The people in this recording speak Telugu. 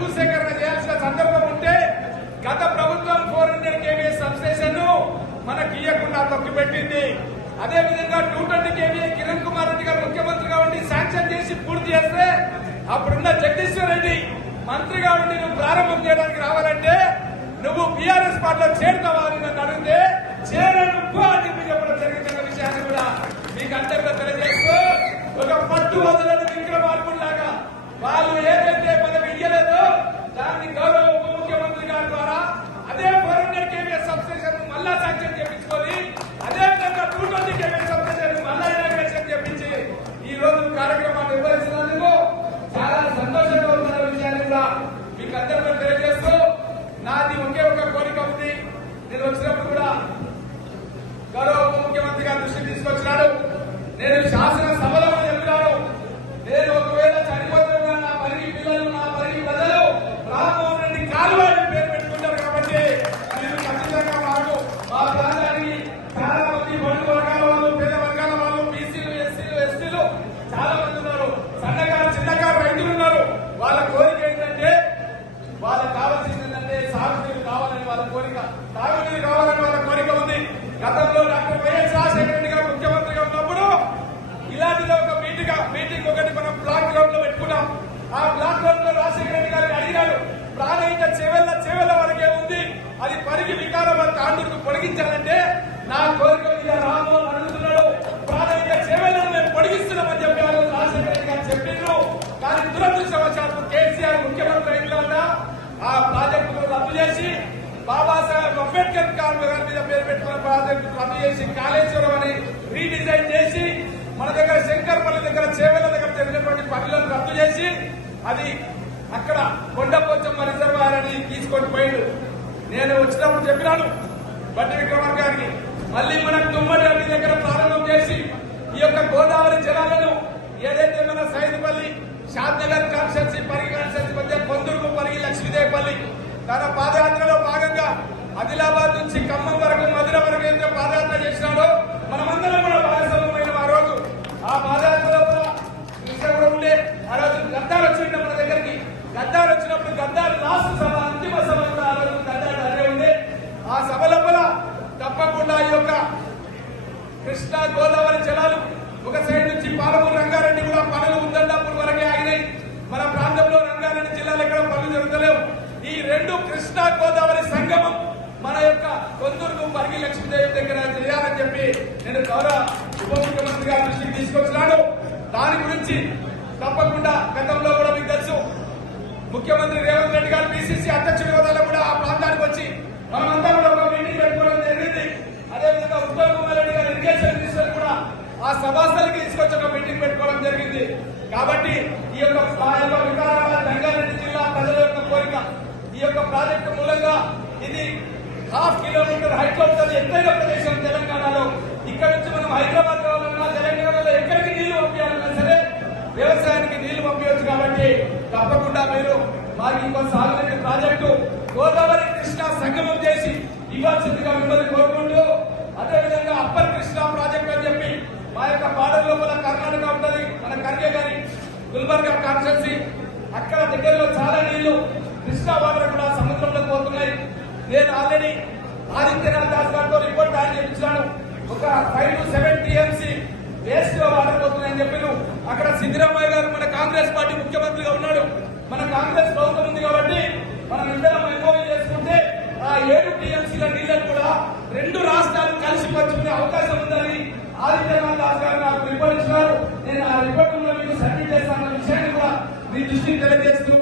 భూసేకరణ చేయాల్సిన సందర్భం ఉంటే గత ప్రభుత్వం ఫోర్ హండ్రెడ్ కేవీఏ సబ్స్టేషన్ను మనకి ఇవ్వకుండా తొక్కిపెట్టింది. అదే విధంగా two twenty KVA Kiran Kumar Reddy గారు ముఖ్యమంత్రిగా ఉండి శాంక్షన్ చేసి పూర్తి చేస్తే అప్పుడున్న జగదీశ్వర్ రెడ్డి మంత్రిగా ఉండి నువ్వు ప్రారంభం చేయడానికి రావాలంటే నువ్వు బీఆర్ఎస్ పార్టీలో చేరుతావా అని నన్ను అడిగితే చేరను పో అని చెప్పి చెప్పడం జరిగిన విషయాన్ని కూడా మీకు అందరికీ తెలియజేస్తూ ఒక పట్టు వదలని విక్రమార్కుల్లాగా వాళ్ళు ఏదైతే మనకు ఇయ్యలేదో దాన్ని గౌరవ ఉప ముఖ్యమంత్రి గారి ద్వారా అదే ఫోర్ హండ్రెడ్ కేవీఎస్ సబ్స్టేషన్ మళ్ళా శాంక్షన్ చేపించుకొని అదే విధంగా టూ ట్వంటీ కేవీఎస్ సబ్స్టేషన్ మళ్ళా ఇనాగ్రేషన్ చేపించి ఈ రోజు కార్యక్రమాన్ని నిర్వహించినందుకు చాలా సంతోషంగా ఉందన్న విషయాన్ని కూడా మీకు అందరికీ తెలియజేస్తూ నాది ఒకే ఒక కోరిక ఉంది నేను వచ్చినప్పుడు కూడా గౌరవ ఉప ముఖ్యమంత్రి గారి దృష్టికి తీసుకొచ్చినాడు నేను శాసన సభలో కూడా చెప్పినాను నేను ఒకవేళ చనిపోతే కూడా నా పరిగి పిల్లలు నా పరిగి ప్రజలు రామ్మోహన్ రెడ్డి కాలువ అని పేరు పెట్టుకుంటారు కాబట్టి మీరు ఖచ్చితంగా మాకు మా ప్రాంతానికి చాలా మంది బడుగు వర్గాల వాళ్ళు పేద వర్గాల వాళ్ళు బీసీలు ఎస్సీలు ఎస్టీలు చాలా మంది ఉన్నారు సన్నకారు చిన్నకారు రైతులు ఉన్నారు వాళ్ళ కోరిక ఏంటంటే వాళ్ళకి కావాల్సింది ఏంటంటే సాగునీరు కావాలని వాళ్ళ కోరిక. తాగునీరు కావాలని వాళ్ళ కోరిక ఉంది. గతంలో డాక్టర్ వైఎస్ రాజశేఖర రెడ్డి గారు ముఖ్యమంత్రిగా ఉన్నప్పుడు ఇలాంటిలో ఒక మీటింగ్ మీటింగ్ ఒకటి మనం బ్లాక్ గ్రౌండ్లో పెట్టుకున్నాం. ఆ బ్లాక్ గ్రౌండ్లో రాజశేఖర రెడ్డి గారిని అడిగాడు ప్రాణహిత చెవెళ్ళ చెవెళ్ళ వరకే ఉంది. అది పరిగి వికారాబాద్ తాండూరుకు పొడిగించాలంటే నా కోరిక మీద రామోహన్ రద్దు చేసి బాబాసాహెబ్ అంబేద్కర్ గారి మీద పేరు పెట్టుకున్న ప్రాజెక్టు రద్దు చేసి కాళేశ్వరం అని రీడిజైన్ చేసి మన దగ్గర శంకర్పల్లి దగ్గర చేవెల దగ్గర జరిగినటువంటి పనులను రద్దు చేసి అది అక్కడ కొండపోచమ్మ రిజర్వాయర్ అని తీసుకొని పోయిండు. నేను వచ్చినప్పుడు చెప్పినాను బట్టి విక్రమార్ గారికి మళ్ళీ మనం తుమ్మడి అడ్డి దగ్గర ప్రారంభం చేసి ఈ యొక్క గోదావరి జలాలను ఏదైతే మన సైదుపల్లి శాంతనగర్ ఆ సభ లోపల తప్పకుండా ఈ యొక్క కృష్ణా గోదావరి జలాలు ఒక సైడ్ నుంచి పాలమూరు రంగారెడ్డి కూడా పనులు ఉందన్నప్పుడు వరకే ఆగినాయి మన ప్రాంతంలో రంగారెడ్డి జిల్లాలో ఎక్కడ పనులు జరుగుతలేవు. ఈ రెండు కృష్ణా గోదావరి సంగమం మన యొక్క కొందరుకు పరిగి లక్ష్మీదేవి దగ్గర చేయాలని చెప్పి నేను గౌరవ ఉప ముఖ్యమంత్రి గారి దృష్టికి తీసుకొచ్చినాను. దాని గురించి తప్పకుండా గతంలో కూడా మీకు తెలుసు. ముఖ్యమంత్రి రేవంత్ రెడ్డి గారు పిసిసి అధ్యక్షుడి హోదాలో కూడా ఆ ప్రాంతానికి వచ్చి మనమంతా కూడా ఒక మీటింగ్ పెట్టుకోవడం జరిగింది. అదేవిధంగా ఉత్తమ్ కుమార్ రెడ్డి గారు ఇరిగేషన్ మినిస్టర్ కూడా ఆ సభాస్థలికి తీసుకొచ్చి ఒక మీటింగ్ పెట్టుకోవడం జరిగింది. కాబట్టి ఈ యొక్క మా వికారాబాద్ రంగారెడ్డి జిల్లా ప్రజల యొక్క కోరిక ఈ యొక్క ప్రాజెక్టు మూలంగా ఇది హాఫ్ కిలోమీటర్ హైట్లో ఉంటుంది ఎత్తైన ప్రదేశం తెలంగాణలో. ఇక్కడ నుంచి మనం హైదరాబాద్ తప్పకుండా మీరు మాకు ఇంకో సాగునీటి ప్రాజెక్టు గోదావరి కృష్ణ సంగమం చేసి ఇవ్వాల్సిందిగా మిమ్మల్ని కోరుకుంటూ అదేవిధంగా అప్పర్ కృష్ణ ప్రాజెక్ట్ అని చెప్పి మా యొక్క బార్డర్ లోపల కర్ణాటక ఉంటుంది మన కర్గే గారి గుల్బర్గా కాన్స్టెన్సీ. అక్కడ దగ్గరలో చాలా నీళ్ళు కృష్ణా వాటర్ కూడా సముద్రంలో పోతున్నాయి. నేను ఆల్రెడీ ఆదిత్యనాథ్ దాస్ గారితో రిపోర్ట్ ఆయన చేయించాను ఒక ఫైవ్ టు సెవెన్ టీఎంసీ వేస్ట్గా వాటర్ పోతున్నాయని చెప్పి అక్కడ సిద్ధరామయ్య గారు మన కాంగ్రెస్ పార్టీ ముఖ్యమంత్రిగా ఉన్నాడు. మన కాంగ్రెస్ ప్రభుత్వం ఉంది కాబట్టి మనం ఇద్దరం ఎంక్వైరీ చేసుకుంటే ఆ ఏడు టీఎంసీల నీళ్ళని కూడా రెండు రాష్ట్రాలు కలిసి పంచుకునే అవకాశం ఉందని ఆదిత్యనాథ్ దాస్ గారు నాకు రిపోర్ట్ ఇచ్చినారు నేను ఆ రిపోర్ట్ మీకు సబ్మిట్ చేస్తానన్న విషయాన్ని కూడా మీ దృష్టికి తెలియజేస్తూ